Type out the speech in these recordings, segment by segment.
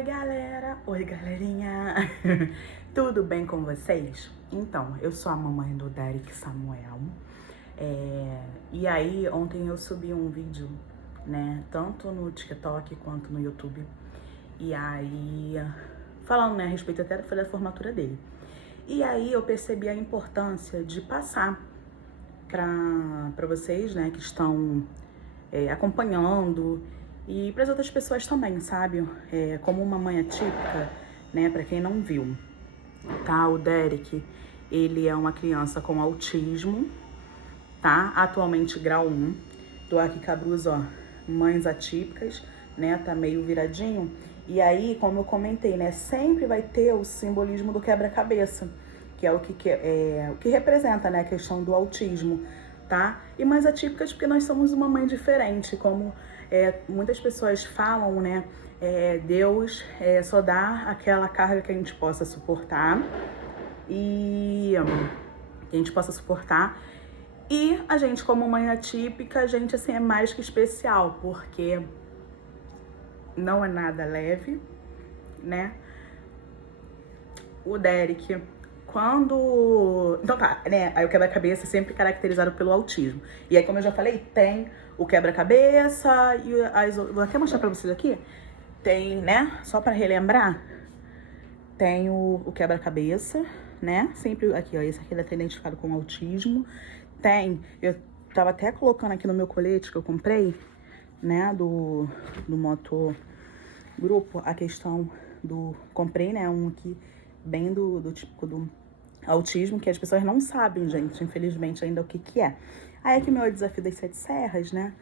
Oi galera, oi galerinha, tudo bem com vocês? Então, eu sou a mamãe do Derek Samuel, e aí ontem eu subi um vídeo, né, tanto no TikTok quanto no YouTube, e aí falando, né, a respeito até da formatura dele. E aí eu percebi a importância de passar para vocês, né, que estão acompanhando, e para as outras pessoas também, sabe? Como uma mãe atípica, né? Para quem não viu, tá? O Derek, ele é uma criança com autismo, tá? Atualmente grau 1. Tô aqui com a blusa, ó, mães atípicas, né? Tá meio viradinho. E aí, como eu comentei, né? Sempre vai ter o simbolismo do quebra-cabeça, que é o que representa, né? A questão do autismo, tá? E mães atípicas porque nós somos uma mãe diferente, como muitas pessoas falam, né? Deus só dá aquela carga que a gente possa suportar e a gente, como mãe atípica, a gente assim é mais que especial, porque não é nada leve, né? O Derek, então tá, né? Aí o quebra-cabeça é sempre caracterizado pelo autismo. E aí, como eu já falei, tem o quebra-cabeça e vou até mostrar pra vocês aqui. Tem, né? Só pra relembrar, tem o quebra-cabeça, né? Sempre aqui, ó. Esse aqui ele tá identificado com autismo. Eu tava até colocando aqui no meu colete que eu comprei, né? Do Moto Grupo, a questão do... Comprei, né? Um aqui bem do típico do autismo, que as pessoas não sabem, gente, infelizmente, ainda o que é. Aí aqui meu desafio das 7 serras, né,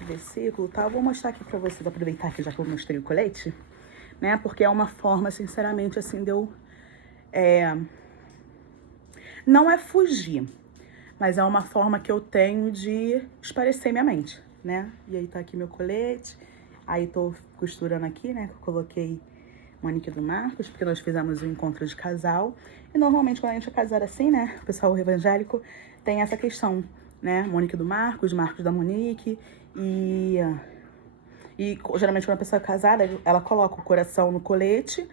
o versículo e tal, eu vou mostrar aqui pra vocês, aproveitar aqui já que eu mostrei o colete, né, porque é uma forma, sinceramente, assim, de eu, não é fugir, mas é uma forma que eu tenho de esparecer minha mente, né, e aí tá aqui meu colete, aí tô costurando aqui, né, que eu coloquei Monique do Marcos, porque nós fizemos um encontro de casal. E normalmente quando a gente é casado assim, né, o pessoal evangélico tem essa questão, né, Monique do Marcos, Marcos da Monique. E geralmente quando a pessoa é casada, ela coloca o coração no colete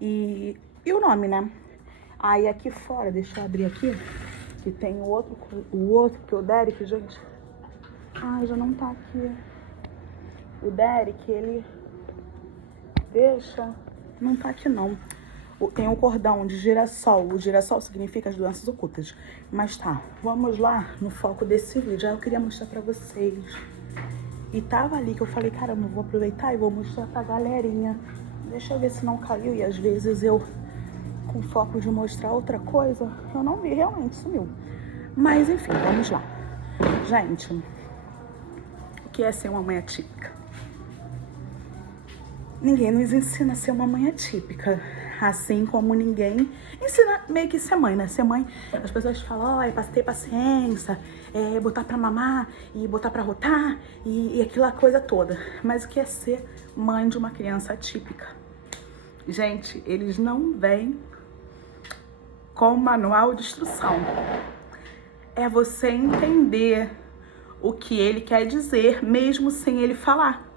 e o nome, né. Aí aqui fora, deixa eu abrir aqui, que tem o outro que o Derek, gente. Ai, já não tá aqui. O Derek, ele deixa... Não tá aqui, não. Tem um cordão de girassol. O girassol significa as doenças ocultas. Mas tá, vamos lá no foco desse vídeo. Aí eu queria mostrar pra vocês. E tava ali que eu falei, cara, eu não vou aproveitar e vou mostrar pra galerinha. Deixa eu ver se não caiu. E às vezes eu, com foco de mostrar outra coisa, eu não vi, realmente sumiu. Mas enfim, vamos lá. Gente, o que é ser uma mãe atípica? Ninguém nos ensina a ser uma mãe atípica, assim como ninguém ensina meio que ser mãe, né? Ser mãe, as pessoas falam, ó, ter paciência, botar pra mamar e botar pra rotar e aquela coisa toda. Mas o que é ser mãe de uma criança atípica? Gente, eles não vêm com manual de instrução. É você entender o que ele quer dizer, mesmo sem ele falar.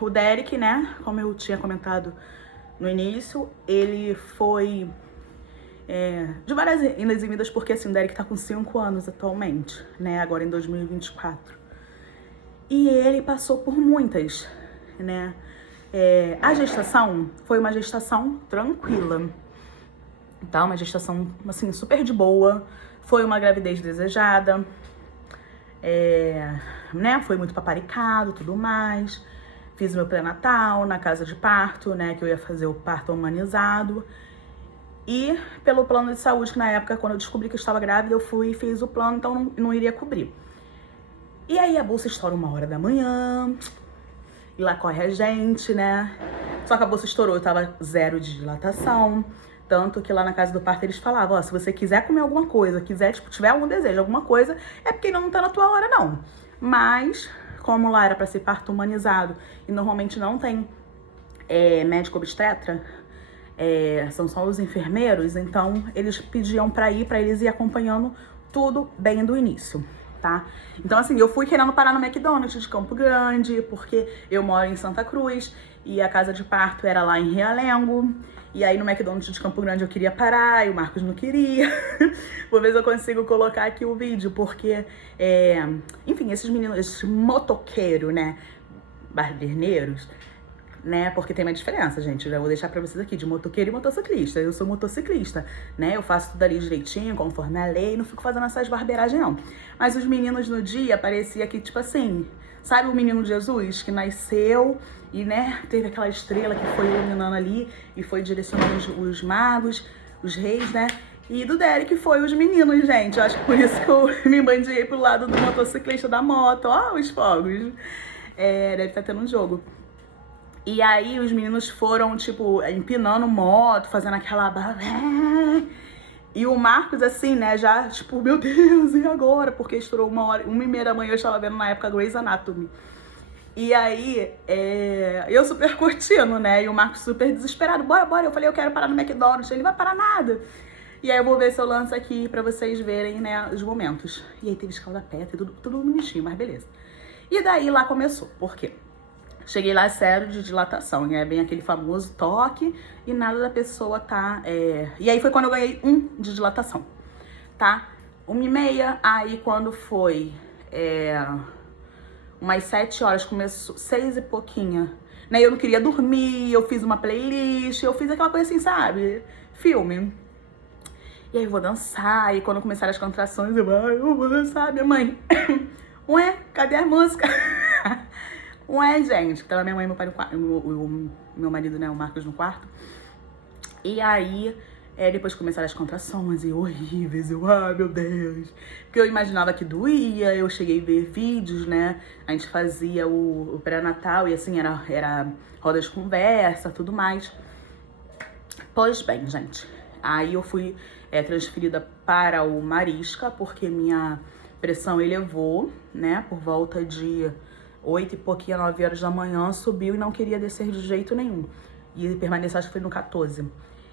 O Derek, né, como eu tinha comentado no início, ele foi de várias indas e vindas, porque assim, o Derek tá com 5 anos atualmente, né, agora em 2024. E ele passou por muitas, né. A gestação foi uma gestação tranquila, tá, uma gestação, assim, super de boa, foi uma gravidez desejada, né, foi muito paparicado, tudo mais. Fiz meu pré-natal na casa de parto, né, que eu ia fazer o parto humanizado. E pelo plano de saúde, que na época, quando eu descobri que eu estava grávida, eu fui e fiz o plano, então não iria cobrir. E aí a bolsa estoura 1h da manhã, e lá corre a gente, né. Só que a bolsa estourou, eu tava 0 de dilatação. Tanto que lá na casa do parto eles falavam, ó, se você quiser comer alguma coisa, quiser, tipo, tiver algum desejo, alguma coisa, é porque não tá na tua hora, não. Mas, como lá era pra ser parto humanizado, e normalmente não tem médico obstetra, são só os enfermeiros, então eles pediam pra eles ir acompanhando tudo bem do início. tá? Então, assim, eu fui querendo parar no McDonald's de Campo Grande, porque eu moro em Santa Cruz e a casa de parto era lá em Realengo. E aí no McDonald's de Campo Grande eu queria parar e o Marcos não queria. Vou ver se eu consigo colocar aqui o vídeo, porque, enfim, esses meninos, esses motoqueiros, né, barberneiros, né, porque tem uma diferença, gente, eu já vou deixar pra vocês aqui, de motoqueiro e motociclista. Eu sou motociclista, né, eu faço tudo ali direitinho, conforme a lei, não fico fazendo essas barbeiragens, não. Mas os meninos no dia, parecia que, tipo assim, sabe o menino Jesus que nasceu e, né, teve aquela estrela que foi iluminando ali e foi direcionando os magos, os reis, né? E do Derek foi os meninos, gente. Eu acho que por isso que eu me bandiei pro lado do motociclista da moto. Ó, os fogos. Deve estar tendo um jogo. E aí os meninos foram, tipo, empinando moto, fazendo aquela... E o Marcos, assim, né, já, tipo, meu Deus, e agora? Porque estourou 1h30 da manhã, eu estava vendo na época Grey's Anatomy. E aí, eu super curtindo, né, e o Marcos super desesperado, bora, bora. Eu falei, eu quero parar no McDonald's, ele vai parar nada. E aí eu vou ver se eu lanço aqui pra vocês verem, né, os momentos. E aí teve escalda-pé, tudo bonitinho, mas beleza. E daí lá começou, por quê? Cheguei lá sério de dilatação, né? Bem aquele famoso toque e nada da pessoa tá... E aí foi quando eu ganhei 1 de dilatação, tá? 1h30, aí quando foi umas 7 horas, começou 6 e pouquinha, né? Eu não queria dormir, eu fiz uma playlist, eu fiz aquela coisa assim, sabe? Filme. E aí eu vou dançar, e quando começaram as contrações, eu vou dançar, minha mãe. Ué, cadê a música? Ué, gente, tava minha mãe e meu pai no quarto, meu marido, né, o Marcos no quarto. E aí, depois começaram as contrações e horríveis, meu Deus. Porque eu imaginava que doía, eu cheguei a ver vídeos, né, a gente fazia o pré-natal e assim, era roda de conversa, tudo mais. Pois bem, gente, aí eu fui transferida para o Marisca, porque minha pressão elevou, né, por volta de 8 e pouquinho, 9 horas da manhã, subiu e não queria descer de jeito nenhum. E permaneceu, acho que foi no 14.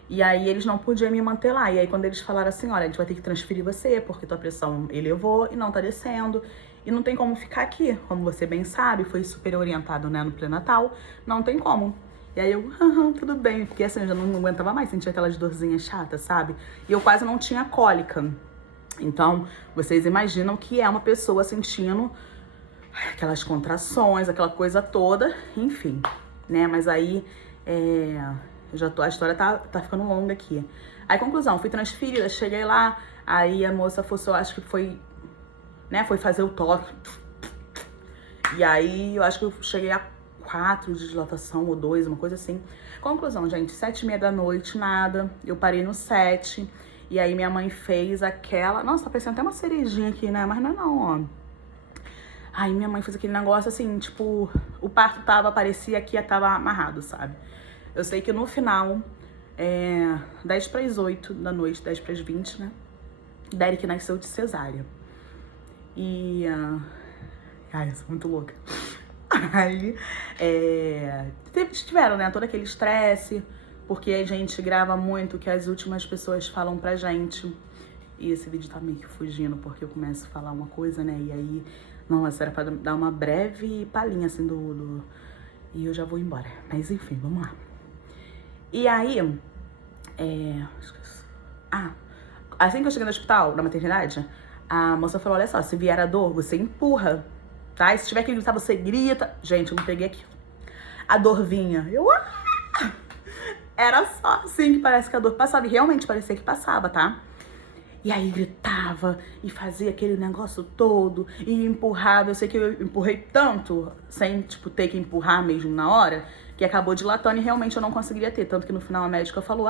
E aí eles não podiam me manter lá. E aí quando eles falaram assim, olha, a gente vai ter que transferir você, porque tua pressão elevou e não tá descendo. E não tem como ficar aqui. Como você bem sabe, foi super orientado, né, no pré-natal. Não tem como. E aí eu, tudo bem. Porque assim, eu já não aguentava mais, sentia aquelas dorzinhas chatas, sabe? E eu quase não tinha cólica. Então, vocês imaginam que é uma pessoa sentindo aquelas contrações, aquela coisa toda, enfim, né? Mas aí, a história tá ficando longa aqui. Aí, conclusão, fui transferida, cheguei lá, aí a moça eu acho que foi, né, foi fazer o toque. E aí, eu acho que eu cheguei a 4 de dilatação, ou 2, uma coisa assim. Conclusão, gente, 7h30 da noite, nada, eu parei no 7, e aí minha mãe fez aquela... Nossa, tá parecendo até uma cerejinha aqui, né? Mas não é não, ó. Aí minha mãe fez aquele negócio assim, tipo, o parto parecia que tava amarrado, sabe? Eu sei que no final, 10:50 da noite, 10:20, né? Derek nasceu de cesárea. E... Ai, eu sou muito louca. Aí, tiveram, né, todo aquele estresse, porque a gente grava muito o que as últimas pessoas falam pra gente. E esse vídeo tá meio que fugindo, porque eu começo a falar uma coisa, né, e aí... Nossa, era pra dar uma breve palhinha, assim, E eu já vou embora. Mas, enfim, vamos lá. E aí, assim que eu cheguei no hospital, na maternidade, a moça falou, olha só, se vier a dor, você empurra, tá? E se tiver que gritar, você grita. Gente, eu não peguei aquilo. A dor vinha. Era só assim que parece que a dor passava. E realmente parecia que passava, tá? E aí gritava e fazia aquele negócio todo e empurrava. Eu sei que eu empurrei tanto, sem, tipo, ter que empurrar mesmo na hora, que acabou dilatando e realmente eu não conseguiria ter. Tanto que no final a médica falou,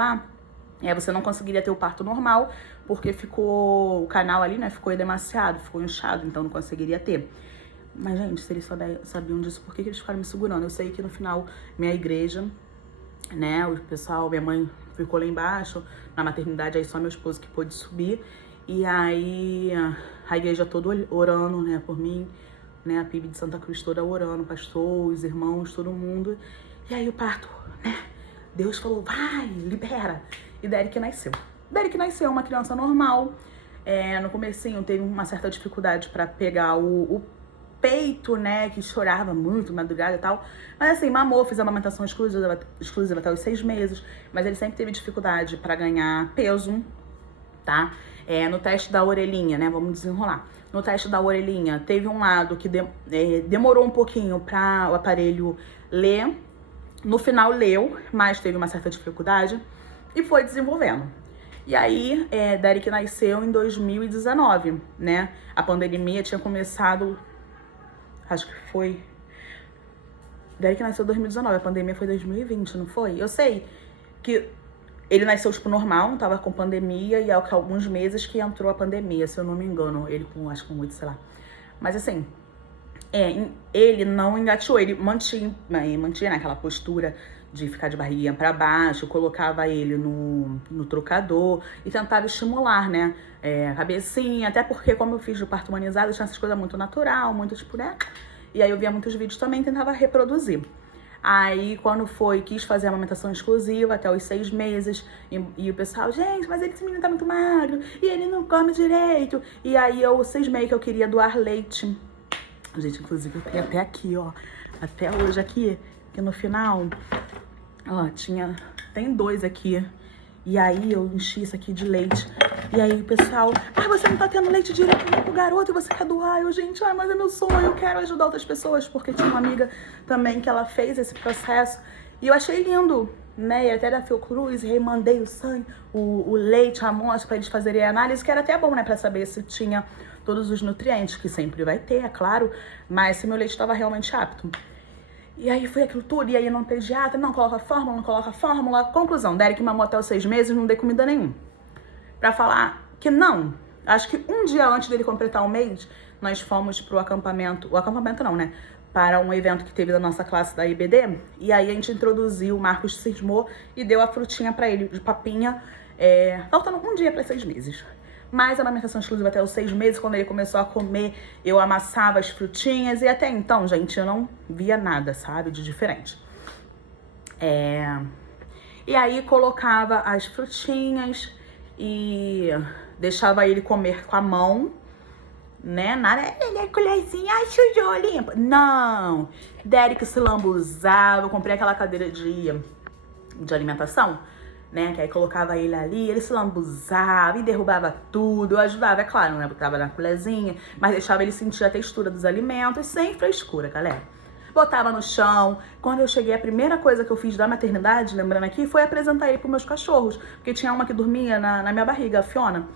você não conseguiria ter o parto normal, porque ficou, o canal ali, né, ficou demasiado, ficou inchado, então não conseguiria ter. Mas, gente, se eles sabiam disso, por que eles ficaram me segurando? Eu sei que no final, minha igreja, né, o pessoal, minha mãe ficou lá embaixo, na maternidade, aí só meu esposo que pôde subir. E aí a igreja toda orando, né, por mim, né, a PIB de Santa Cruz toda orando, pastor, os irmãos, todo mundo. E aí o parto, né, Deus falou, vai, libera. E Derek nasceu. Derek nasceu, uma criança normal. No comecinho teve uma certa dificuldade pra pegar o peito, né, que chorava muito, madrugada e tal. Mas assim, mamou, fiz amamentação exclusiva até os 6 meses. Mas ele sempre teve dificuldade pra ganhar peso, tá? No teste da orelhinha, né, vamos desenrolar. No teste da orelhinha, teve um lado que demorou um pouquinho pra o aparelho ler. No final leu, mas teve uma certa dificuldade e foi desenvolvendo. E aí, Derek nasceu em 2019, né? A pandemia tinha começado, acho que foi... Derek nasceu em 2019, a pandemia foi em 2020, não foi? Eu sei que ele nasceu, tipo, normal, não tava com pandemia, e há alguns meses que entrou a pandemia, se eu não me engano. Ele com, acho que com 8, sei lá. Mas assim, ele não engateou, ele mantinha naquela postura de ficar de barriguinha pra baixo, colocava ele no trocador e tentava estimular, né, a cabecinha, até porque como eu fiz do parto humanizado, tinha essas coisas muito natural, muito tipo, né, e aí eu via muitos vídeos também e tentava reproduzir. Aí, quando quis fazer a amamentação exclusiva até os 6 meses, e o pessoal, gente, mas esse menino tá muito magro, e ele não come direito. E aí, 6 meses que eu queria doar leite. Gente, inclusive, eu tenho até aqui, ó, até hoje aqui, que no final, ó, tem 2 aqui. E aí, eu enchi isso aqui de leite. E aí, o pessoal, você não tá tendo leite direito pro garoto e você quer doar. Eu, gente, mas é meu sonho, eu quero ajudar outras pessoas. Porque tinha uma amiga também que ela fez esse processo. E eu achei lindo, né? E até da Fiocruz, e aí mandei o sangue, o leite, a amostra pra eles fazerem a análise, que era até bom, né? Pra saber se tinha todos os nutrientes, que sempre vai ter, é claro. Mas se meu leite estava realmente apto. E aí foi aquilo tudo, e aí no pediatra, não coloca fórmula, não coloca fórmula. Conclusão, Derek mamou até os 6 meses, não dei comida nenhuma. Pra falar que não, acho que um dia antes dele completar 1 mês, nós fomos pro acampamento não, né? Para um evento que teve da nossa classe da IBD, e aí a gente introduziu, o Marcos cismou e deu a frutinha pra ele, de papinha, faltando um dia pra 6 meses. Mas a amamentação exclusiva até os 6 meses, quando ele começou a comer, eu amassava as frutinhas. E até então, gente, eu não via nada, sabe, de diferente. E aí colocava as frutinhas e deixava ele comer com a mão, né? Nada, ele é colherzinha, sujou, limpa. Não! Derek se lambuzava, eu comprei aquela cadeira de alimentação, né, que aí colocava ele ali, ele se lambuzava e derrubava tudo. Eu ajudava, é claro, né, botava na colherzinha, mas deixava ele sentir a textura dos alimentos, sem frescura, galera. Botava no chão. Quando eu cheguei, a primeira coisa que eu fiz da maternidade, lembrando aqui, foi apresentar ele pros meus cachorros, porque tinha uma que dormia na minha barriga, a Fiona,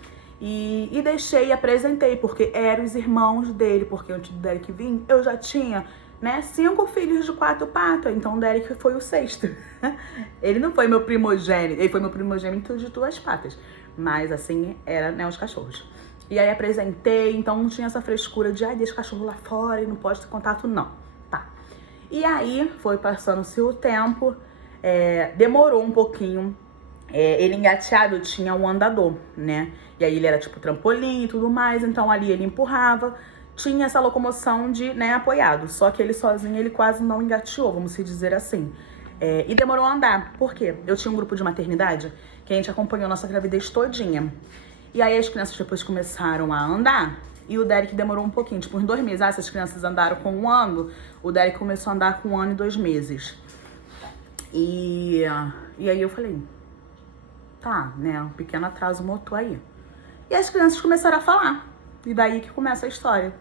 e deixei e apresentei, porque eram os irmãos dele, porque antes do Derek vir, eu já tinha, né, 5 filhos de 4 patas, então o Derek foi o 6º. Ele não foi meu primogênito, ele foi meu primogênito de 2 patas, mas assim, era, né, os cachorros. E aí apresentei, então não tinha essa frescura de, deixa o cachorro lá fora e não pode ter contato, não, tá. E aí, foi passando-se o tempo, demorou um pouquinho, ele engateado tinha um andador, né, e aí ele era tipo trampolim e tudo mais, então ali ele empurrava, tinha essa locomoção de, né, apoiado. Só que ele sozinho, ele quase não engateou, vamos se dizer assim. E demorou a andar. Por quê? Eu tinha um grupo de maternidade que a gente acompanhou a nossa gravidez todinha. E aí as crianças depois começaram a andar e o Derek demorou um pouquinho, tipo uns 2 meses. Essas crianças andaram com 1 ano, o Derek começou a andar com 1 ano e 2 meses. E aí eu falei, tá, né, um pequeno atraso motor aí. E as crianças começaram a falar. E daí que começa a história.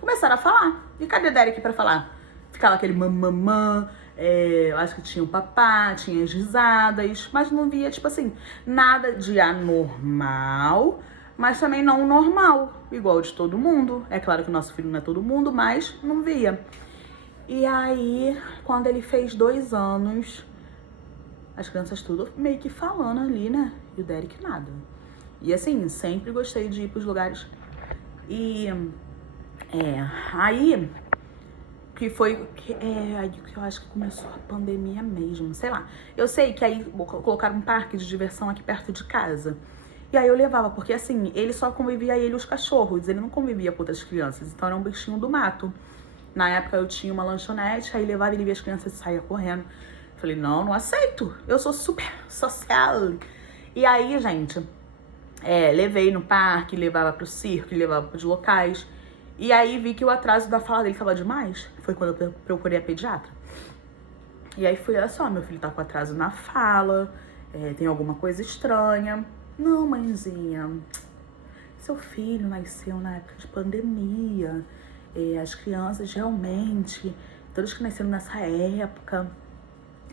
Começaram a falar. E cadê Derek pra falar? Ficava aquele mamamã, eu acho que tinha o papá, tinha as risadas, mas não via, tipo assim, nada de anormal, mas também não normal, igual de todo mundo. É claro que o nosso filho não é todo mundo, mas não via. E aí, quando ele fez 2 anos, as crianças tudo meio que falando ali, né? E o Derek nada. E assim, sempre gostei de ir pros lugares. E aí que foi aí que eu acho que começou a pandemia mesmo, sei lá. Eu sei que aí colocaram um parque de diversão aqui perto de casa. E aí eu levava, porque assim, ele só convivia ele e os cachorros, ele não convivia com outras crianças, então era um bichinho do mato. Na época eu tinha uma lanchonete, aí levava ele via as crianças e saía correndo. Falei, não aceito, eu sou super social. E aí, gente, Levei no parque, levava pro circo, levava pros locais. E aí vi que o atraso da fala dele tava demais. Foi quando eu procurei a pediatra. E aí fui, olha só, meu filho tá com atraso na fala, tem alguma coisa estranha. Não, mãezinha, seu filho nasceu na época de pandemia. As crianças realmente, todas que nasceram nessa época,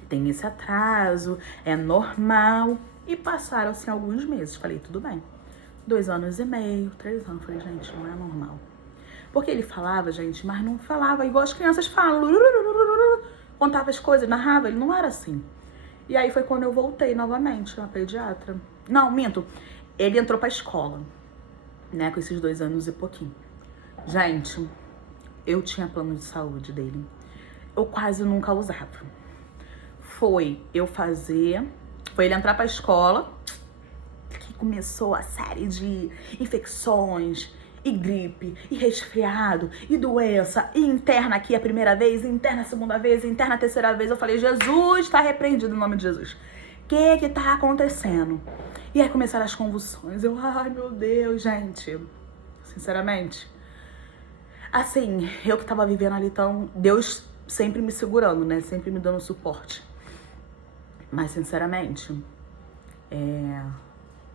tem esse atraso, é normal. E passaram-se alguns meses. Falei, tudo bem. 2 anos e meio, 3 anos. Falei, gente, não é normal. Porque ele falava, gente, mas não falava igual as crianças falam. Contava as coisas, narrava, ele não era assim. E aí foi quando eu voltei novamente na pediatra. Não, minto. Ele entrou pra escola, né, com esses 2 anos e pouquinho. Gente, eu tinha plano de saúde dele. Eu quase nunca usava. Foi ele entrar pra escola, que começou a série de infecções, e gripe, e resfriado, e doença, e interna aqui a primeira vez, e interna a segunda vez, e interna a terceira vez. Eu falei, Jesus, tá repreendido no nome de Jesus. O que tá acontecendo? E aí começaram as convulsões. Eu, ai meu Deus, gente. Sinceramente. Assim, eu que tava vivendo ali, então, Deus sempre me segurando, né? Sempre me dando suporte. Mas, sinceramente, eu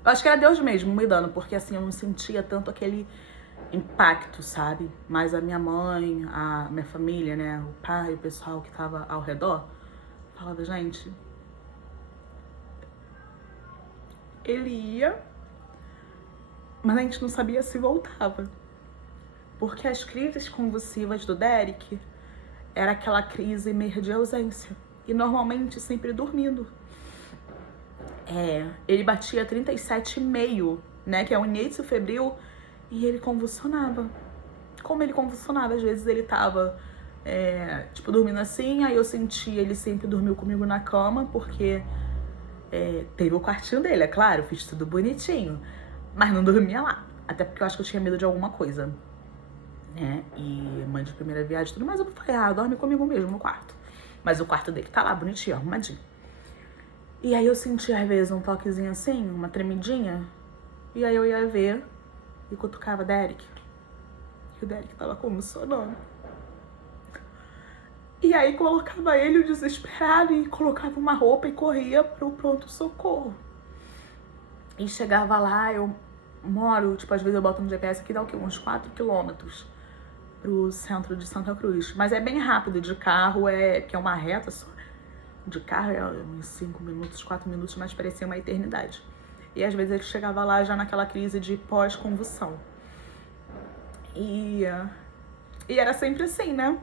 acho que era Deus mesmo me dando, porque assim, eu não sentia tanto aquele impacto, sabe? Mas a minha mãe, a minha família, né? O pai, o pessoal que tava ao redor, falava, gente, ele ia, mas a gente não sabia se voltava. Porque as crises convulsivas do Derek era aquela crise meio de ausência. E normalmente sempre dormindo. Ele batia 37,5, né? Que é o início febril. E ele convulsionava. Como ele convulsionava? Às vezes ele tava, dormindo assim. Aí eu sentia, ele sempre dormiu comigo na cama. Porque teve o quartinho dele, é claro. Fiz tudo bonitinho. Mas não dormia lá. Até porque eu acho que eu tinha medo de alguma coisa, né? E mãe de primeira viagem e tudo. Mas eu falei, dorme comigo mesmo no quarto. Mas o quarto dele tá lá, bonitinho, arrumadinho. E aí eu sentia às vezes um toquezinho assim, uma tremidinha. E aí eu ia ver e cutucava Derek. E o Derek tava convulsionando. E aí colocava ele desesperado e colocava uma roupa e corria pro pronto-socorro. E chegava lá, eu moro, às vezes eu boto no GPS aqui, dá o quê? Uns 4 quilômetros pro centro de Santa Cruz. Mas é bem rápido, de carro que é uma reta só. De carro é uns 5 minutos, 4 minutos, mas parecia uma eternidade. E às vezes ele chegava lá já naquela crise de pós-convulsão. E era sempre assim, né?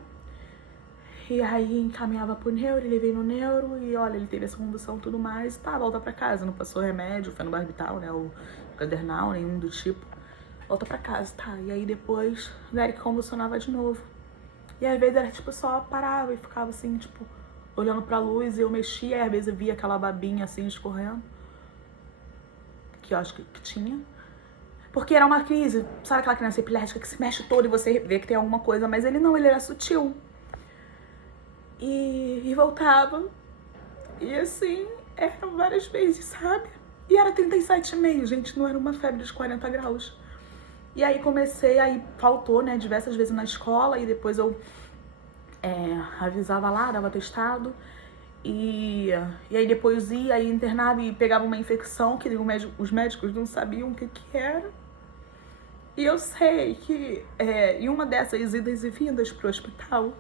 E aí encaminhava pro neuro, ele veio no neuro e olha, ele teve essa convulsão e tudo mais. Tá, volta pra casa, não passou remédio, fenobarbital, né? O cadernal, nenhum do tipo. Volta pra casa, tá. E aí depois o Derek convulsionava de novo. E às vezes era só parava e ficava assim, olhando pra luz, e eu mexia, e às vezes eu via aquela babinha assim escorrendo. Que eu acho que tinha. Porque era uma crise, sabe aquela criança epilética que se mexe toda e você vê que tem alguma coisa, mas ele não, ele era sutil. E voltava. E assim, eram várias vezes, sabe? E era 37,5, gente, não era uma febre de 40 graus. E aí aí faltou, né, diversas vezes na escola, e depois eu avisava lá, dava testado. E aí depois ia internava e pegava uma infecção que os médicos não sabiam o que era. E eu sei que em uma dessas idas e vindas pro hospital,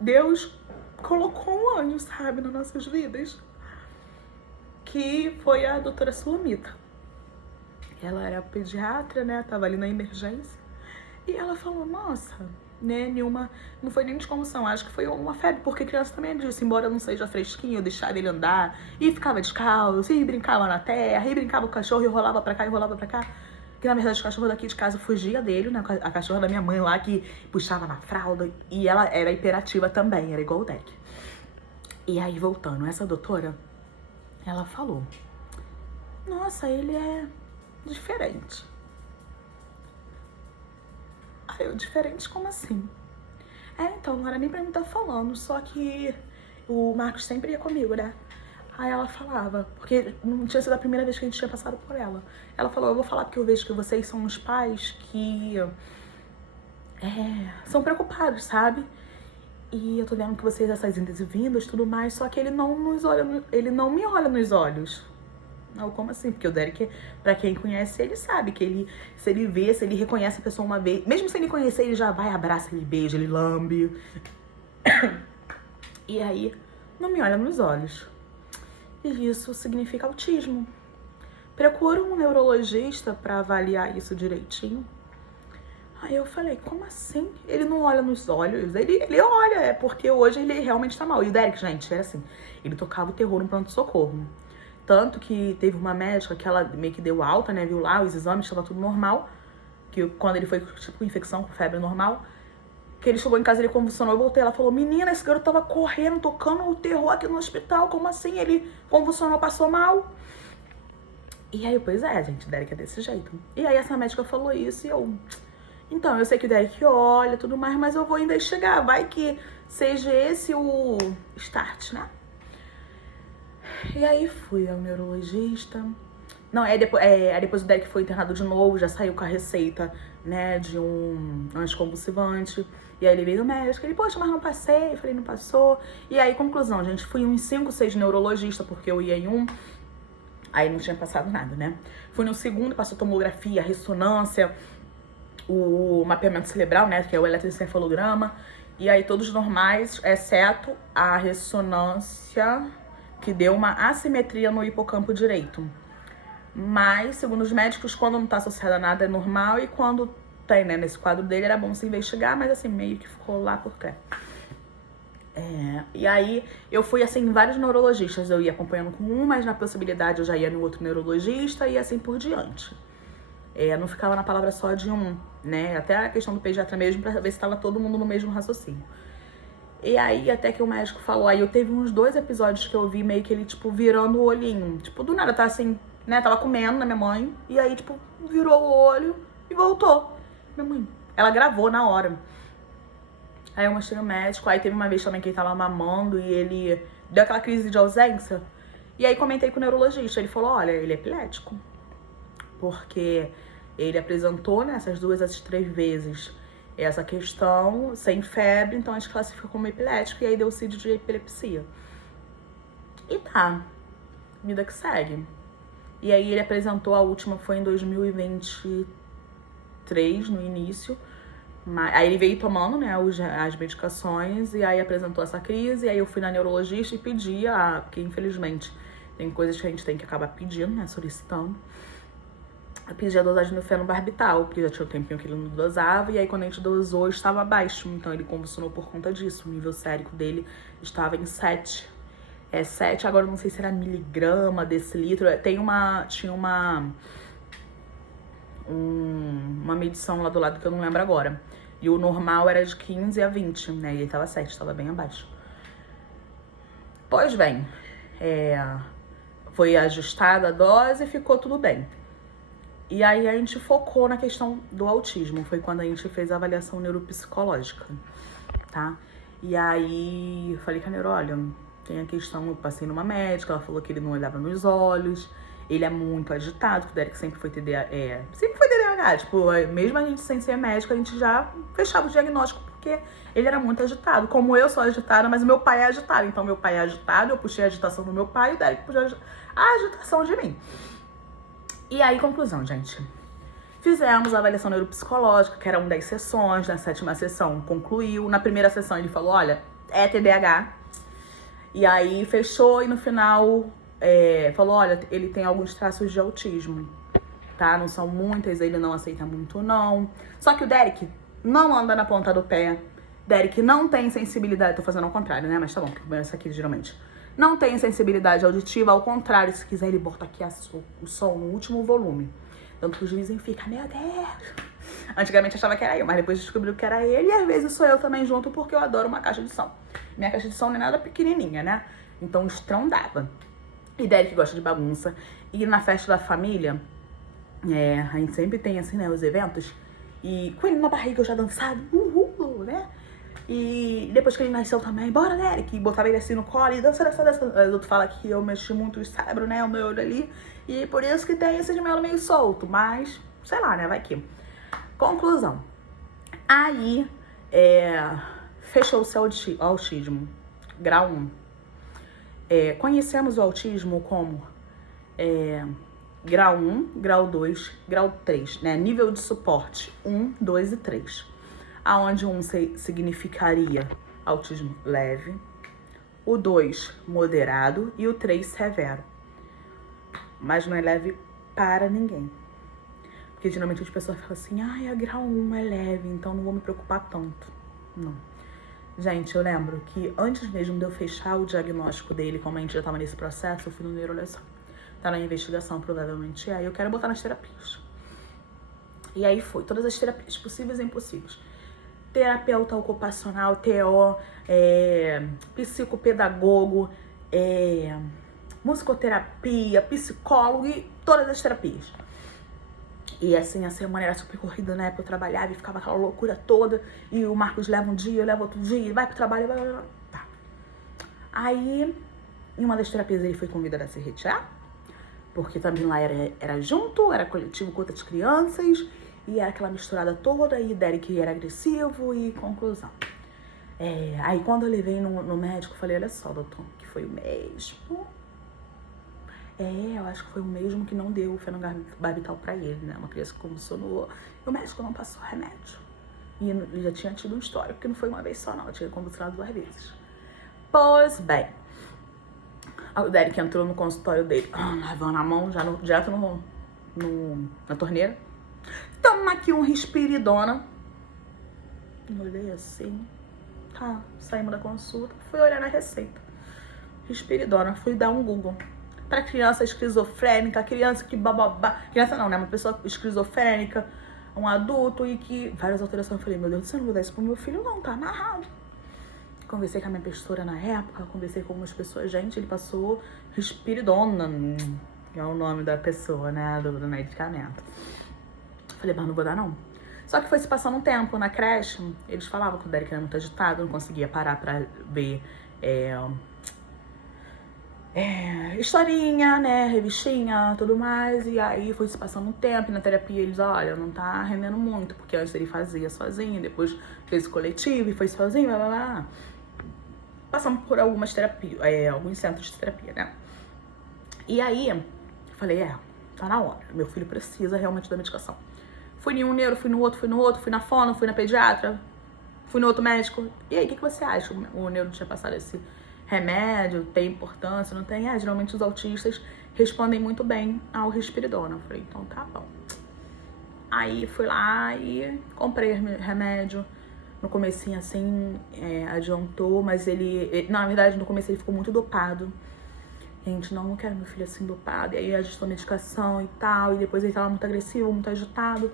Deus colocou um anjo, sabe, nas nossas vidas. Que foi a doutora Sulamita. Ela era pediatra, né, tava ali na emergência. E ela falou, nossa, né, não foi nem desconvulsão, acho que foi uma febre, porque criança também é disso, embora não seja fresquinho, eu deixava ele andar, e ficava descalço, e brincava na terra, e brincava com o cachorro, e rolava pra cá, e rolava pra cá. Que na verdade o cachorro daqui de casa fugia dele, né, a cachorra da minha mãe lá, que puxava na fralda, e ela era hiperativa também, era igual o Deck. E aí, voltando, essa doutora, ela falou, nossa, ele é diferente. Aí eu, diferente como assim? Então, não era nem pra mim estar falando, só que o Marcos sempre ia comigo, né? Aí ela falava, porque não tinha sido a primeira vez que a gente tinha passado por ela. Ela falou, eu vou falar porque eu vejo que vocês são uns pais que são preocupados, sabe? E eu tô vendo que vocês, essas indas e vindas e tudo mais, só que ele não me olha nos olhos. Não, como assim? Porque o Derek, pra quem conhece, ele sabe que ele, se ele reconhece a pessoa uma vez, mesmo sem ele conhecer, ele já vai, abraça, ele beija, ele lambe. E aí, não me olha nos olhos. E isso significa autismo. Procura um neurologista pra avaliar isso direitinho. Aí eu falei, como assim? Ele não olha nos olhos? Ele olha, é porque hoje ele realmente tá mal. E o Derek, gente, era assim, ele tocava o terror no pronto-socorro. Tanto que teve uma médica que ela meio que deu alta, né? Viu lá os exames, estava tudo normal. Que quando ele foi, tipo, infecção com febre normal, que ele chegou em casa, ele convulsionou, eu voltei, ela falou, menina, esse garoto tava correndo, tocando o terror aqui no hospital, como assim? Ele convulsionou, passou mal. E aí, pois é, gente, o Derek é desse jeito. E aí essa médica falou isso e eu... Então, eu sei que o Derek olha tudo mais, mas eu vou investigar. Vai que seja esse o start, né? E aí fui ao neurologista. Não, depois o Derek foi internado de novo, já saiu com a receita, né, de um anticonvulsivante. E aí ele veio no médico, ele, poxa, mas não passei. Eu falei, não passou. E aí, conclusão, gente, fui uns 5, 6 neurologistas, porque eu ia em um. Aí não tinha passado nada, né? Fui no segundo, passou tomografia, ressonância, o mapeamento cerebral, né, que é o eletroencefalograma, e aí todos normais, exceto a ressonância, que deu uma assimetria no hipocampo direito. Mas, segundo os médicos, quando não tá associado a nada é normal, e quando tem, né, nesse quadro dele, era bom se investigar, mas assim, meio que ficou lá por trás. E aí, eu fui, assim, em vários neurologistas, eu ia acompanhando com um, mas na possibilidade eu já ia no outro neurologista, e assim por diante. Não ficava na palavra só de um, né? Até a questão do pediatra mesmo, pra ver se tava todo mundo no mesmo raciocínio. E aí, até que o médico falou, aí eu teve uns 2 episódios que eu vi meio que ele, tipo, virando o olhinho. Tipo, do nada, tá assim, né? Tava comendo na minha mãe, e aí, tipo, virou o olho e voltou. Minha mãe, ela gravou na hora. Aí eu mostrei o médico, aí teve uma vez também que ele tava mamando e ele deu aquela crise de ausência. E aí comentei com o neurologista, ele falou, olha, ele é epilético. Porque ele apresentou, né, essas 3 vezes essa questão sem febre, então a gente classifica como epilético e aí deu CID de epilepsia. E tá, vida que segue. E aí ele apresentou, a última foi em 2023, no início. Aí ele veio tomando, né, as medicações e aí apresentou essa crise. E aí eu fui na neurologista e pedi, porque infelizmente tem coisas que a gente tem que acabar pedindo, né, solicitando. Eu pedi a dosagem do fenobarbital, porque já tinha um tempinho que ele não dosava, e aí quando a gente dosou estava baixo, então ele convulsionou por conta disso. O nível sérico dele estava em 7. 7, agora eu não sei se era miligrama, decilitro. Tinha uma medição lá do lado que eu não lembro agora. E o normal era de 15 a 20, né? E ele tava 7, estava bem abaixo. Pois bem, foi ajustada a dose e ficou tudo bem. E aí a gente focou na questão do autismo, foi quando a gente fez a avaliação neuropsicológica, tá? E aí eu falei com a neuro, olha, tem a questão, eu passei numa médica, ela falou que ele não olhava nos olhos, ele é muito agitado, que o Derek sempre foi TDAH, tipo, mesmo a gente sem ser médico, a gente já fechava o diagnóstico, porque ele era muito agitado, como eu sou agitada, mas o meu pai é agitado, então meu pai é agitado, eu puxei a agitação do meu pai e o Derek puxou a agitação de mim. E aí, conclusão, gente. Fizemos a avaliação neuropsicológica, que eram 10 sessões. Na 7ª sessão, concluiu. Na primeira sessão, ele falou, olha, é TDAH. E aí, fechou e no final falou, olha, ele tem alguns traços de autismo, tá? Não são muitas, ele não aceita muito, não. Só que o Derek não anda na ponta do pé. Derek não tem sensibilidade. Tô fazendo ao contrário, né? Mas tá bom, porque essa aqui, geralmente. Não tem sensibilidade auditiva, ao contrário, se quiser ele bota aqui o som no último volume. Tanto que os vizinhos ficam, meu Deus. Antigamente achava que era eu, mas depois descobriu que era ele e às vezes sou eu também junto porque eu adoro uma caixa de som. Minha caixa de som não é nada pequenininha, né? Então estrondava. E Derek gosta de bagunça. E na festa da família, a gente sempre tem assim, né, os eventos. E com ele na barriga eu já dançava, né? E depois que ele nasceu também, bora, Derek, e botava ele assim no colo e dança. O outro fala que eu mexi muito o cérebro, né, o meu olho ali, e por isso que tem esse gemelo meio solto, mas, sei lá, né, vai que. Conclusão. Aí, fechou-se o autismo, grau 1. Conhecemos o autismo como grau 1, grau 2, grau 3, né, nível de suporte 1, 2 e 3. Aonde 1 significaria autismo leve, o 2 moderado e o 3 severo. Mas não é leve para ninguém. Porque geralmente as pessoas falam assim, ai, a grau 1 é leve, então não vou me preocupar tanto. Não. Gente, eu lembro que antes mesmo de eu fechar o diagnóstico dele, como a gente já estava nesse processo, eu fui no neurologia. Tá na investigação, provavelmente é, e eu quero botar nas terapias. E aí foi, todas as terapias possíveis e impossíveis. Terapeuta ocupacional, TO, psicopedagogo, musicoterapia, psicólogo e todas as terapias. E assim, a semana era super corrida, né? Porque eu trabalhava e ficava aquela loucura toda. E o Marcos leva um dia, eu levo outro dia, vai pro trabalho, blá, blá, blá. Tá. Aí, em uma das terapias ele foi convidado a se retirar. Porque também lá era junto, era coletivo com outras crianças. E era aquela misturada toda, e Derek era agressivo, e conclusão. Aí quando eu levei no médico, eu falei, olha só, doutor, que foi o mesmo. Eu acho que foi o mesmo que não deu o fenobarbital pra ele, né? Uma criança que convulsionou, e o médico não passou remédio. E ele já tinha tido um histórico, porque não foi uma vez só, não. Eu tinha convulsionado 2 vezes. Pois bem, o Derek entrou no consultório dele, lavando a mão, já direto na torneira. Toma aqui um Risperidona. Eu olhei assim. Tá, saímos da consulta. Fui olhar na receita. Risperidona. Fui dar um Google. Pra criança esquizofrênica, criança que bababá. Criança não, né? Uma pessoa esquizofrênica, um adulto e que... Várias alterações. Eu falei, meu Deus do céu, não vou dar isso pro meu filho não, tá amarrado. Conversei com a minha pastora na época, conversei com algumas pessoas. Gente, ele passou Risperidona, que é o nome da pessoa, né? Do medicamento. Falei, mas não vou dar não. Só que foi se passando um tempo na creche, eles falavam que o Derek era muito agitado, não conseguia parar pra ver historinha, né, revistinha, tudo mais. E aí foi se passando um tempo, e na terapia eles, olha, não tá rendendo muito, porque antes ele fazia sozinho, depois fez o coletivo e foi sozinho, blá blá blá. Passamos por algumas terapias, alguns centros de terapia, né. E aí, falei, tá na hora, meu filho precisa realmente da medicação. Fui em um neuro, fui no outro, fui na fono, fui na pediatra, fui no outro médico. E aí, o que você acha? O neuro tinha passado esse remédio, tem importância, não tem? Geralmente os autistas respondem muito bem ao Risperidona. Eu falei, então tá bom. Aí fui lá e comprei remédio. No comecinho, assim, adiantou, mas ele... Na verdade, no começo ele ficou muito dopado. Gente, não quero meu filho assim dopado. E aí ajustou a medicação e tal, e depois ele tava muito agressivo, muito agitado.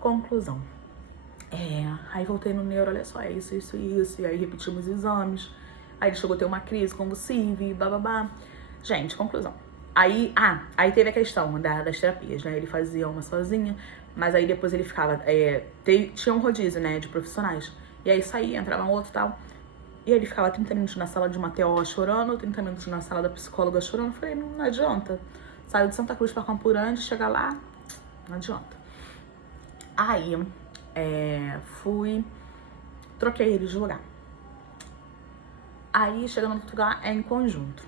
Conclusão. Aí voltei no neuro, olha só, isso. E aí repetimos os exames. Aí ele chegou a ter uma crise convulsiva e bababá. Gente, conclusão. Aí teve a questão das terapias, né? Ele fazia uma sozinha, mas aí depois ele ficava... tinha um rodízio, né, de profissionais. E aí saía, entrava um outro e tal. E ele ficava 30 minutos na sala de uma TO chorando, 30 minutos na sala da psicóloga chorando. Eu falei, não adianta. Saiu de Santa Cruz pra Campo Grande, chega lá, não adianta. Aí, troquei ele de lugar. Aí, chegando no outro lugar, em conjunto.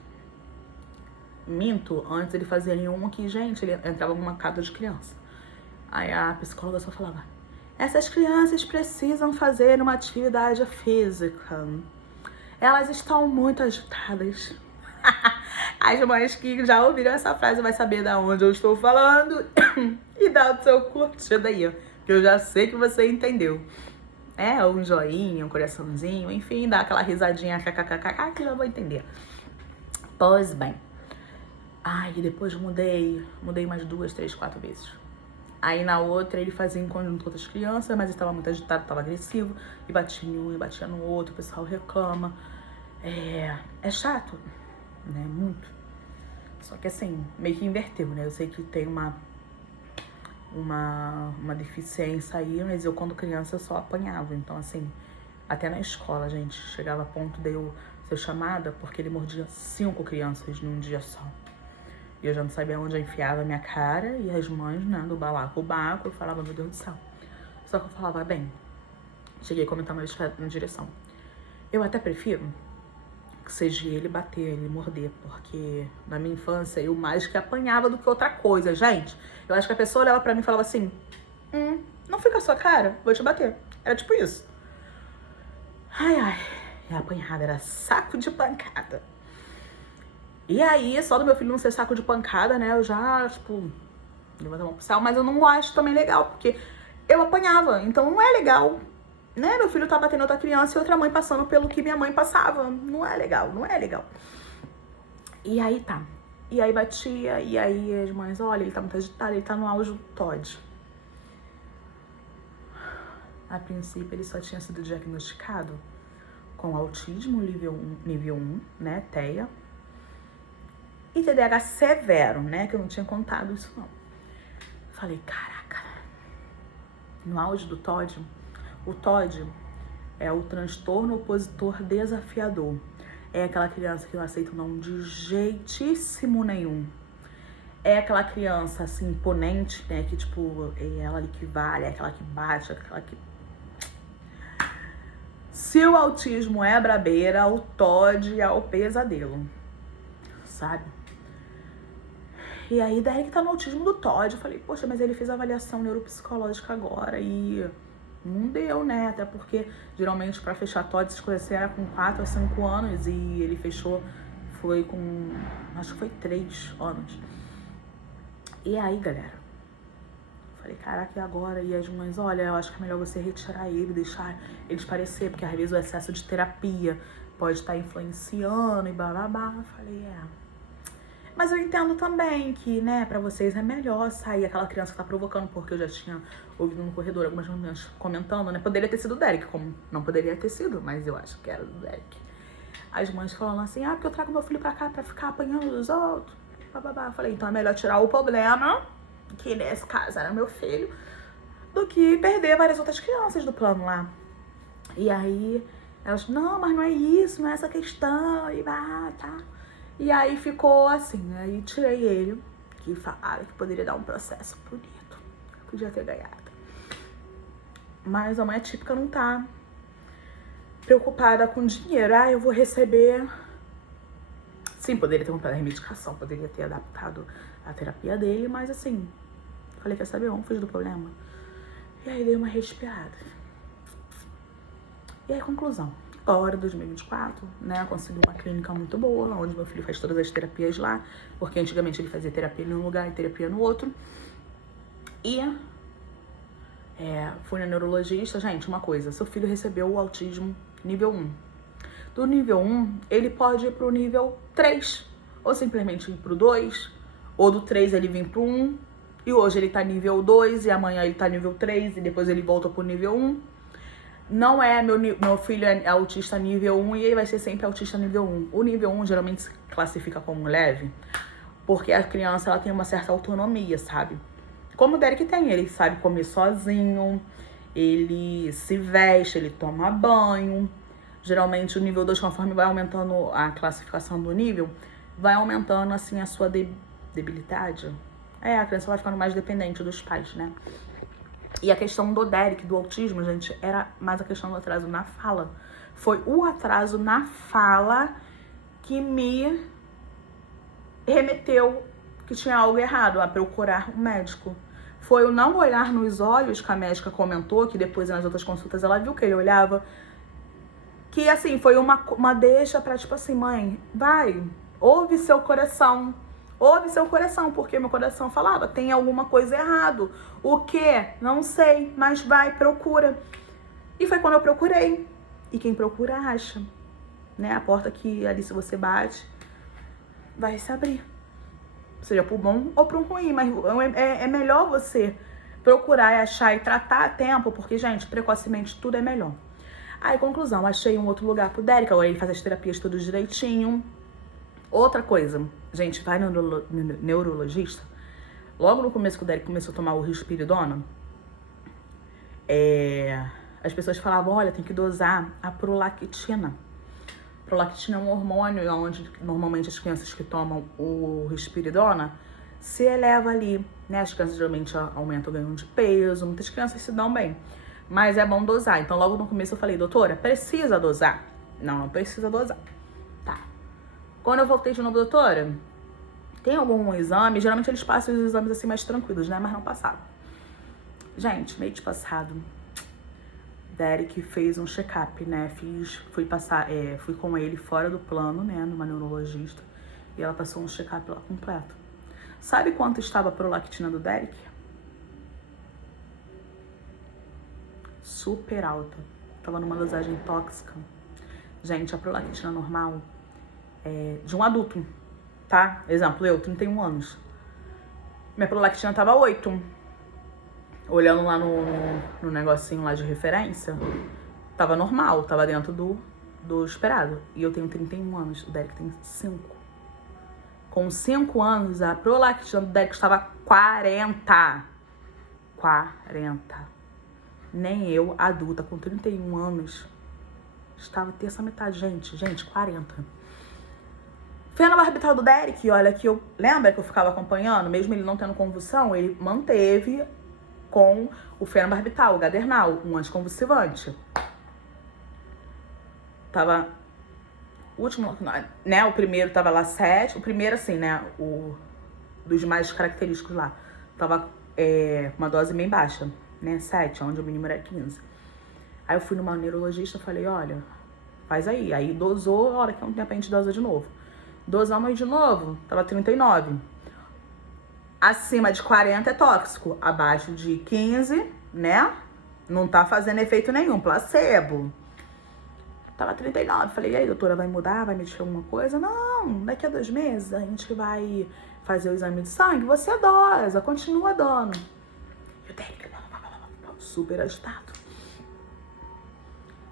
Minto, antes ele fazia em um que, gente, ele entrava numa casa de criança. Aí a psicóloga só falava, essas crianças precisam fazer uma atividade física. Elas estão muito agitadas. As mães que já ouviram essa frase vai saber de onde eu estou falando e dá o seu curtido aí, que eu já sei que você entendeu. Um joinha, um coraçãozinho, enfim, dá aquela risadinha kkkk que eu vou entender. Pois bem. E depois mudei mais 2, 3, 4 vezes. Aí na outra ele fazia em conjunto com outras crianças, mas ele estava muito agitado, estava agressivo, e batia em um, e batia no outro, o pessoal reclama. É chato, né? Muito. Só que assim, meio que inverteu, né? Eu sei que tem uma deficiência aí, mas eu quando criança eu só apanhava. Então assim, Até na escola, gente, chegava a ponto de eu ser chamada porque ele mordia 5 crianças num dia só. E eu já não sabia onde eu enfiava a minha cara, e as mães, né, do balacobaco, eu falava, meu Deus do céu. Só que eu falava, bem, cheguei a comentar uma vez na direção. Eu até prefiro que seja ele bater, ele morder, porque na minha infância eu mais que apanhava do que outra coisa, gente. Eu acho que a pessoa olhava pra mim e falava assim, não fica a sua cara, vou te bater. Era tipo isso. Ai, e a apanhada era saco de pancada. E aí, só do meu filho não ser saco de pancada, né, eu já, tipo, levantei a mão pro céu, mas eu não acho também legal, porque eu apanhava, então não é legal, né, meu filho tá batendo outra criança e outra mãe passando pelo que minha mãe passava, não é legal, não é legal. E aí tá, e aí batia, e aí as mães, olha, ele tá muito agitado, ele tá no auge do TOD. A princípio, ele só tinha sido diagnosticado com autismo nível 1, né, TEA, e TDAH severo, né, que eu não tinha contado isso não. Falei, caraca, no auge do TOD, o TOD é o transtorno opositor desafiador. É aquela criança que não aceita o não de jeitíssimo nenhum. É aquela criança, assim, imponente, né, que, tipo, é ela ali que vale, é aquela que bate, é aquela que... Se o autismo é brabeira, o TOD é o pesadelo, sabe? E aí, daí que tá no autismo do TOD, eu falei, poxa, mas ele fez avaliação neuropsicológica agora e não deu, né? Até porque, geralmente, pra fechar TOD, essas coisas era com 4 a 5 anos e ele fechou, foi com, acho que foi 3 anos. E aí, galera, falei, caraca, e agora? E as mães, olha, eu acho que é melhor você retirar ele, deixar eles parecer, porque às vezes o excesso de terapia pode estar influenciando e bababá. Falei, Mas eu entendo também que, né, pra vocês é melhor sair aquela criança que tá provocando, porque eu já tinha ouvido no corredor algumas meninas comentando, né? Poderia ter sido o Derek, como não poderia ter sido, mas eu acho que era do Derek. As mães falando assim, porque eu trago meu filho pra cá pra ficar apanhando dos outros. Bababá. Eu falei, então é melhor tirar o problema, que nesse caso era meu filho, do que perder várias outras crianças do plano lá. E aí, elas, não, mas não é isso, não é essa questão, e tá. E aí ficou assim, aí tirei ele, que falaram que poderia dar um processo bonito, podia ter ganhado. Mas a mãe típica não tá preocupada com dinheiro, eu vou receber... Sim, poderia ter comprado a remedicação, poderia ter adaptado a terapia dele, mas assim, falei, quer saber, vamos fugir do problema. E aí dei uma respirada. E aí, conclusão. Agora, 2024, né, consegui uma clínica muito boa, onde meu filho faz todas as terapias lá, porque antigamente ele fazia terapia num lugar e terapia no outro. E fui na neurologista. Gente, uma coisa, seu filho recebeu o autismo nível 1. Do nível 1, ele pode ir pro nível 3, ou simplesmente ir pro 2, ou do 3 ele vir pro 1, e hoje ele tá nível 2, e amanhã ele tá nível 3, e depois ele volta pro nível 1. Não é meu filho é autista nível 1 e ele vai ser sempre autista nível 1. O nível 1 geralmente se classifica como leve, porque a criança ela tem uma certa autonomia, sabe? Como o Derek tem, ele sabe comer sozinho, ele se veste, ele toma banho. Geralmente o nível 2, conforme vai aumentando a classificação do nível, vai aumentando assim a sua debilidade. A criança vai ficando mais dependente dos pais, né? E a questão do Derek, do autismo, gente, era mais a questão do atraso na fala. Foi o atraso na fala que me remeteu que tinha algo errado, a procurar um médico. Foi o não olhar nos olhos, que a médica comentou, que depois nas outras consultas ela viu que ele olhava. Que, assim, foi uma deixa pra, tipo assim, mãe, vai, ouve seu coração. Ouve seu coração, porque meu coração falava, tem alguma coisa errado. O quê? Não sei, mas vai, procura. E foi quando eu procurei. E quem procura, acha. Né? A porta que ali, se você bate, vai se abrir. Seja pro bom ou pro ruim, mas é melhor você procurar e achar e tratar a tempo, porque, gente, precocemente tudo é melhor. Aí, conclusão, achei um outro lugar pro Derek, agora ele faz as terapias tudo direitinho. Outra coisa, gente, vai no neurologista. Logo no começo que o Derek começou a tomar o risperidona, as pessoas falavam, olha, tem que dosar a prolactina. Prolactina é um hormônio onde normalmente as crianças que tomam o risperidona se eleva ali, né? As crianças geralmente aumentam o ganho de peso, muitas crianças se dão bem. Mas é bom dosar. Então logo no começo eu falei, doutora, precisa dosar? Não precisa dosar. Tá. Quando eu voltei de novo, doutora, tem algum exame? Geralmente eles passam os exames assim mais tranquilos, né? Mas não passaram. Gente, mês passado, Derek fez um check-up, né? Fui com ele fora do plano, né? Numa neurologista. E ela passou um check-up lá completo. Sabe quanto estava a prolactina do Derek? Super alta. Tava numa dosagem tóxica. Gente, a prolactina normal é de um adulto, tá? Exemplo, eu, 31 anos. Minha prolactina tava 8. Olhando lá no negocinho lá de referência, tava normal, tava dentro do esperado. E eu tenho 31 anos, o Derek tem 5. Com 5 anos, a prolactina do Derek estava 40. 40. Nem eu, adulta, com 31 anos, estava ter essa metade. Gente, 40. Fenobarbital do Derek, olha que eu... Lembra que eu ficava acompanhando? Mesmo ele não tendo convulsão, ele manteve com o fenobarbital, o gadernal, um anticonvulsivante. Tava... O último, né? O primeiro tava lá 7. O primeiro, assim, né? O dos mais característicos lá. Tava uma dose bem baixa, né? 7, onde o mínimo era 15. Aí eu fui numa neurologista e falei, olha, faz aí. Aí dosou, a hora que é um tempo a gente dosa de novo. Dosamos de novo, tava 39. Acima de 40 é tóxico. Abaixo de 15, né? Não tá fazendo efeito nenhum, placebo. Tava 39. Falei, e aí, doutora, vai mudar? Vai mexer alguma coisa? Não, daqui a 2 meses a gente vai fazer o exame de sangue. Você dosa, continua dando. E o Derek, super agitado.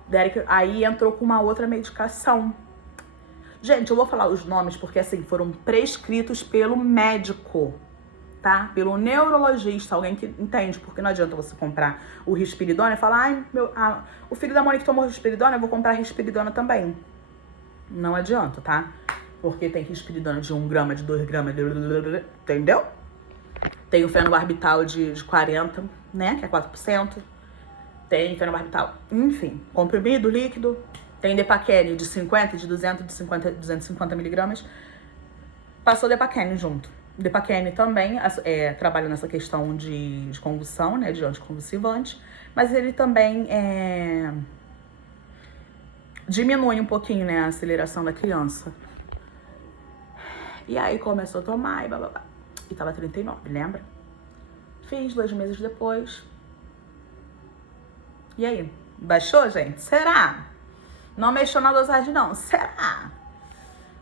Derek aí entrou com uma outra medicação. Gente, eu vou falar os nomes porque, assim, foram prescritos pelo médico, tá? Pelo neurologista, alguém que entende, porque não adianta você comprar o risperidona e falar, ai, o filho da Monique tomou risperidona, eu vou comprar risperidona também. Não adianta, tá? Porque tem risperidona de 1 grama, de 2 gramas, entendeu? Tem o fenobarbital de 40, né, que é 4%. Tem fenobarbital, enfim, comprimido, líquido. Tem Depaquene de 50, de 200, de 50, 250 miligramas. Passou Depaquene junto. Depaquene também trabalha nessa questão de convulsão, né, de anticonvulsivante, mas ele também diminui um pouquinho, né, a aceleração da criança. E aí começou a tomar e bababá. E tava 39, lembra? Fiz 2 meses depois. E aí? Baixou, gente? Será? Não mexeu na dosagem, não. Será?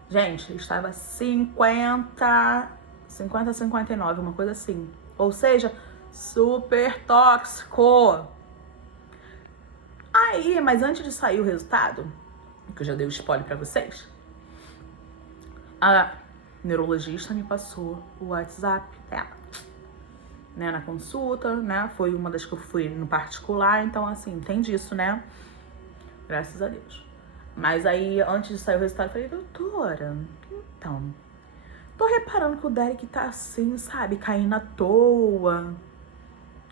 Gente, estava 50, 59, uma coisa assim. Ou seja, super tóxico. Aí, mas antes de sair o resultado, que eu já dei o spoiler pra vocês, a neurologista me passou o WhatsApp dela, né, na consulta, né, foi uma das que eu fui no particular, então, assim, tem disso, né, graças a Deus. Mas aí, antes de sair o resultado, eu falei, doutora, então, tô reparando que o Derek tá assim, sabe, caindo à toa,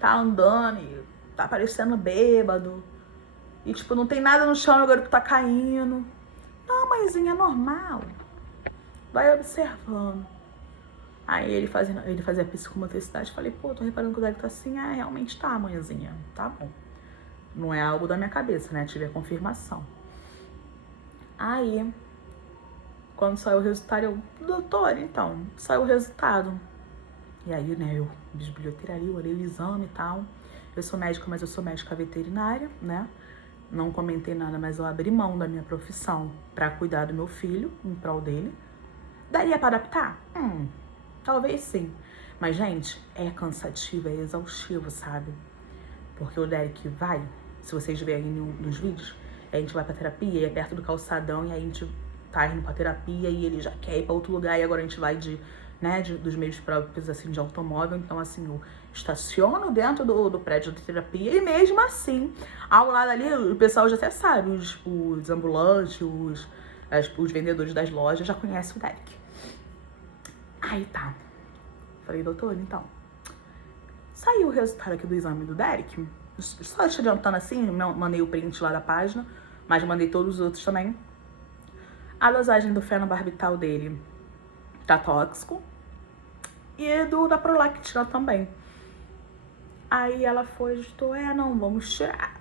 tá andando e tá parecendo bêbado, e, tipo, não tem nada no chão, agora que tá caindo. Não, mãezinha, é normal. Vai observando. Aí ele fazia psicomotricidade. Falei, pô, tô reparando que o Derek tá assim. Ah, realmente tá, mãezinha. Tá bom. Não é algo da minha cabeça, né? Tive a confirmação. Aí, quando saiu o resultado, eu, doutor, então, saiu o resultado. E aí, né, eu bisbilhotei ali, olhei o exame e tal. Eu sou médica, mas eu sou médica veterinária, né? Não comentei nada, mas eu abri mão da minha profissão pra cuidar do meu filho, em prol dele. Daria pra adaptar? Talvez sim. Mas, gente, é cansativo, é exaustivo, sabe? Porque o Derek vai, se vocês verem nos vídeos, a gente vai pra terapia, e é perto do calçadão, e aí a gente tá indo pra terapia, e ele já quer ir pra outro lugar, e agora a gente vai de né, dos meios próprios, assim, de automóvel. Então, assim, eu estaciono dentro do prédio de terapia e mesmo assim, ao lado ali, o pessoal já até sabe, os ambulantes, os vendedores das lojas já conhecem o Derek. Aí tá. Falei, doutor, então, saiu o resultado aqui do exame do Derek. Só te adiantando assim, mandei o print lá da página, mas mandei todos os outros também. A dosagem do fenobarbital dele tá tóxico. E da prolactina também. Aí ela foi, editou, não, vamos tirar.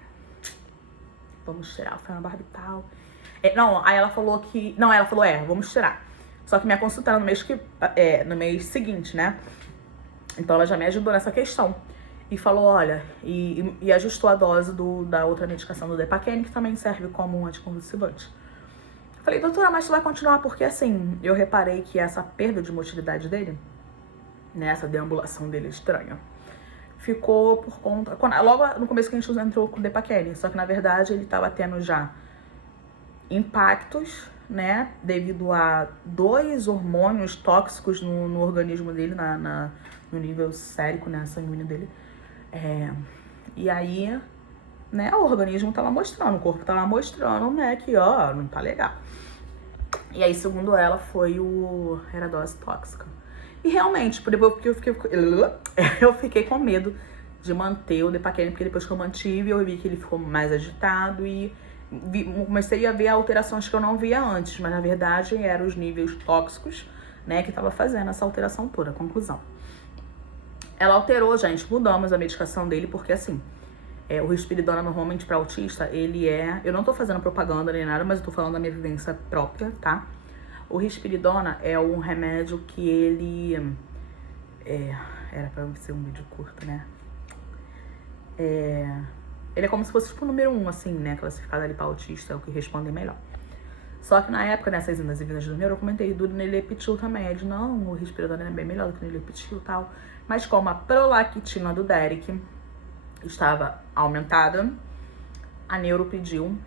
Vamos tirar o fenobarbital. Não, aí ela falou que... Não, ela falou, vamos tirar. Só que minha consulta era no mês seguinte, né? Então ela já me ajudou nessa questão. E falou, olha, e ajustou a dose da outra medicação do Depaquene, que também serve como um anticonvulsivante. Falei, doutora, mas tu vai continuar? Porque assim, eu reparei que essa perda de motilidade dele, né, essa deambulação dele estranha, ficou por conta... Logo no começo que a gente entrou com o Depaquene, só que na verdade ele tava tendo já impactos, né, devido a 2 hormônios tóxicos no organismo dele, no nível sérico, né, sanguíneo dele. E aí, né, o organismo tava mostrando, o corpo tava mostrando, né, que, ó, não tá legal. E aí, segundo ela, era dose tóxica. E realmente, depois que eu fiquei com medo de manter o Depaquene, porque depois que eu mantive, eu vi que ele ficou mais agitado e comecei a ver alterações que eu não via antes, mas na verdade eram os níveis tóxicos, né, que tava fazendo essa alteração toda. Conclusão. Ela alterou, gente, mudamos a medicação dele, porque assim, o Risperidona normalmente para autista, ele eu não tô fazendo propaganda nem nada, mas eu tô falando da minha vivência própria, tá? O Risperidona é um remédio que ele... era pra ser um vídeo curto, né? Ele é como se fosse tipo o número 1, assim, né? Classificado ali pra autista, é o que responde melhor. Só que na época, nessas indas e vindas do neuro, eu comentei do Nilepitil também. Ele disse, não, o Risperidona é bem melhor do que o Nilepitil e tal. Mas como a prolactina do Derek estava aumentada, a neuro pediu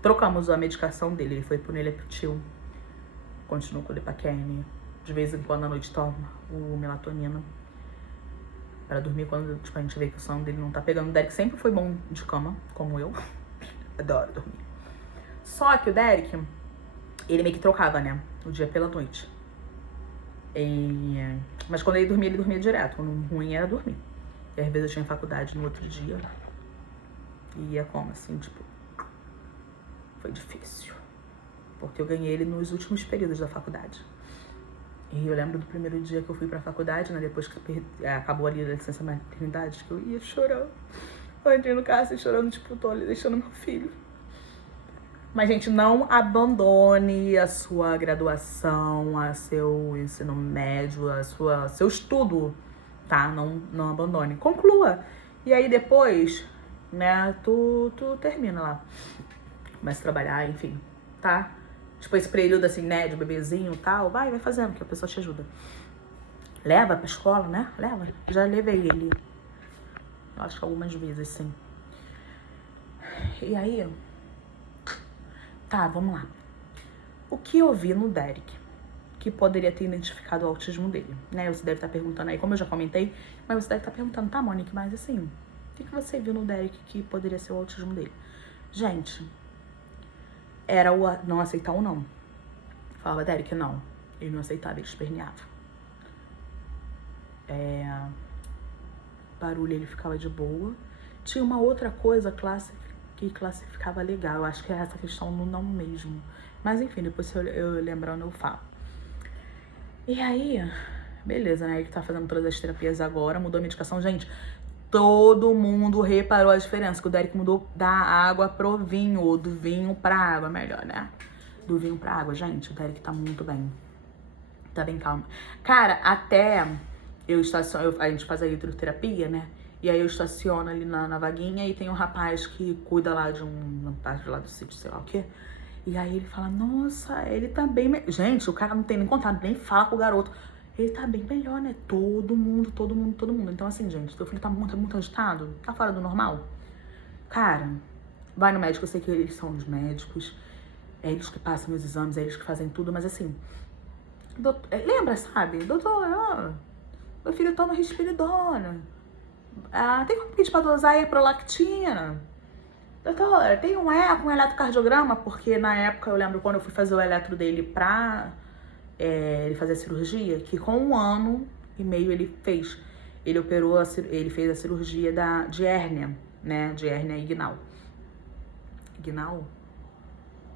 trocamos a medicação dele. Ele foi pro Nilepitil, continuou com o Depaquene. De vez em quando à noite toma o melatonina para dormir quando tipo, a gente vê que o sono dele não tá pegando. O Derek sempre foi bom de cama, como eu. Adoro dormir. Só que o Derek, ele meio que trocava, né? O dia pela noite. Mas quando ele dormia direto. Quando o ruim era dormir. E às vezes eu tinha faculdade no outro dia. E ia como, assim, tipo... Foi difícil. Porque eu ganhei ele nos últimos períodos da faculdade. E eu lembro do primeiro dia que eu fui pra faculdade, né? Depois que acabou ali a licença maternidade, que eu ia chorando. Eu entrei no carro assim, chorando, tipo, tô ali deixando meu filho. Mas, gente, não abandone a sua graduação, seu ensino médio, seu estudo, tá? Não abandone. Conclua. E aí, depois, né, tu termina lá. Começa a trabalhar, enfim, tá? Tipo, esse período, assim, né, de bebezinho e tal, vai fazendo, que a pessoa te ajuda. Leva pra escola, né? Leva. Já levei ele. Eu acho que algumas vezes, sim. E aí... Tá, vamos lá. O que eu vi no Derek que poderia ter identificado o autismo dele, né? Você deve estar perguntando aí, como eu já comentei, mas você deve estar perguntando, tá, Monique, mas assim, o que você viu no Derek que poderia ser o autismo dele? Gente, era o não aceitar ou não. Falava, Derek, não. Ele não aceitava, ele esperneava. Barulho, ele ficava de boa. Tinha uma outra coisa que classificava legal. Eu acho que é essa questão no não mesmo. Mas enfim, depois se eu lembrando eu falo. E aí, beleza, né? Ele tá fazendo todas as terapias agora, mudou a medicação. Gente, todo mundo reparou a diferença, que o Derek mudou da água pro vinho, ou do vinho pra água, melhor, né? Do vinho pra água. Gente, o Derek tá muito bem. Tá bem calmo. Cara, até a gente faz a hidroterapia, né? E aí eu estaciono ali na vaguinha e tem um rapaz que cuida lá de uma parte lá do sítio, sei lá o quê. E aí ele fala, nossa, ele tá bem... Gente, o cara não tem nem contato, nem fala com o garoto. Ele tá bem melhor, né? Todo mundo. Então assim, gente, teu filho tá muito agitado, tá fora do normal. Cara, vai no médico, eu sei que eles são os médicos, é eles que passam os exames, é eles que fazem tudo, mas assim, Lembra, sabe? Doutora, meu filho toma risperidona. Tem como pedir pra dosar a prolactina? Doutora, tem um eletrocardiograma, porque na época eu lembro quando eu fui fazer o eletro dele pra ele fazer a cirurgia, que com 1 ano e meio ele fez. Ele fez a cirurgia de hérnia, né? De hérnia inguinal. Inguinal?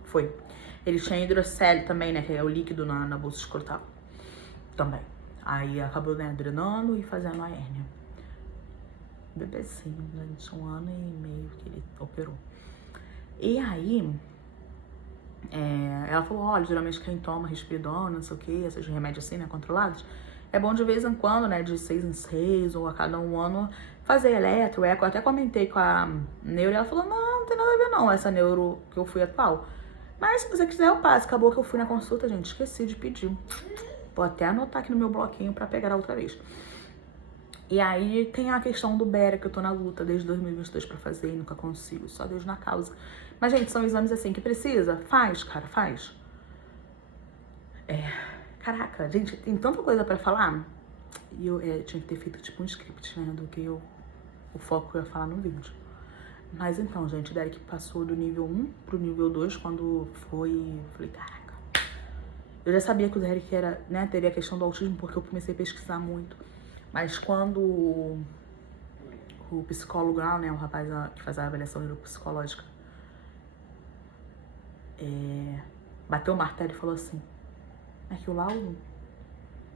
Foi. Ele tinha hidrocele também, né? Que é o líquido na bolsa escrotal. Também. Aí acabou, né, drenando e fazendo a hérnia. Bebezinho, gente, 1 ano e meio que ele operou. E aí, ela falou, olha, geralmente quem toma risperidona, não sei o que, esses remédios assim, né, controlados, é bom de vez em quando, né, de 6 em 6 ou a cada 1 ano, fazer eletro, eco. Eu até comentei com a neuro e ela falou, não tem nada a ver não, essa neuro que eu fui atual. Mas se você quiser eu passo. Acabou que eu fui na consulta, gente, esqueci de pedir. Vou até anotar aqui no meu bloquinho pra pegar a outra vez. E aí tem a questão do Bera, que eu tô na luta desde 2022 pra fazer e nunca consigo, só Deus na causa. Mas, gente, são exames assim que precisa? Faz, cara, faz. Caraca, gente, tem tanta coisa pra falar. E eu tinha que ter feito tipo um script, né, do que o foco que eu ia falar no vídeo. Mas então, gente, o Derek passou do nível 1 pro nível 2 quando foi... Falei, caraca. Eu já sabia que o Derek era, né, teria a questão do autismo porque eu comecei a pesquisar muito. Mas quando o psicólogo lá, né, o rapaz que faz a avaliação neuropsicológica, bateu o martelo e falou assim, é que o laudo,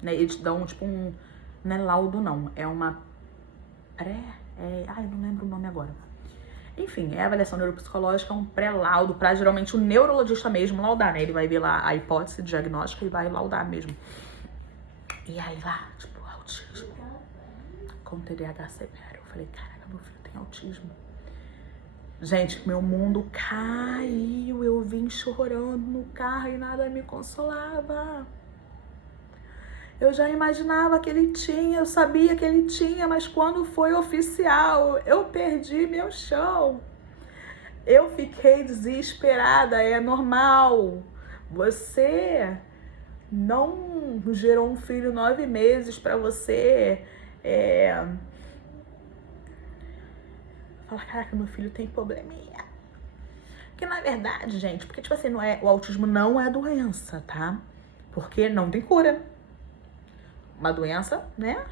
né, eles dão tipo um, não é laudo não, é uma ai, não lembro o nome agora. Enfim, é a avaliação neuropsicológica, é um pré-laudo pra geralmente o neurologista mesmo laudar, né, ele vai ver lá a hipótese diagnóstica e vai laudar mesmo. E aí lá, tipo, autismo com TDAH severo. Eu falei, caraca, meu filho tem autismo. Gente, meu mundo caiu. Eu vim chorando no carro e nada me consolava. Eu já imaginava que ele tinha, eu sabia que ele tinha, mas quando foi oficial, eu perdi meu chão. Eu fiquei desesperada, é normal. Você não gerou um filho 9 meses pra você falar, caraca, meu filho tem probleminha. Porque na verdade, gente, porque tipo assim, o autismo não é doença, tá? Porque não tem cura. Uma doença, né?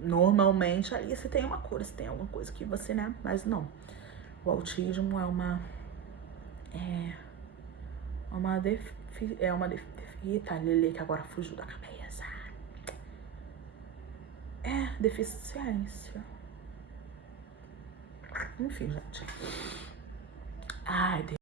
Normalmente ali você tem uma cura, você tem alguma coisa que você, né? Mas não. O autismo é uma Eita, Lele, que agora fugiu da cabeça. Deficiência. Enfim, gente. Ai, Deus.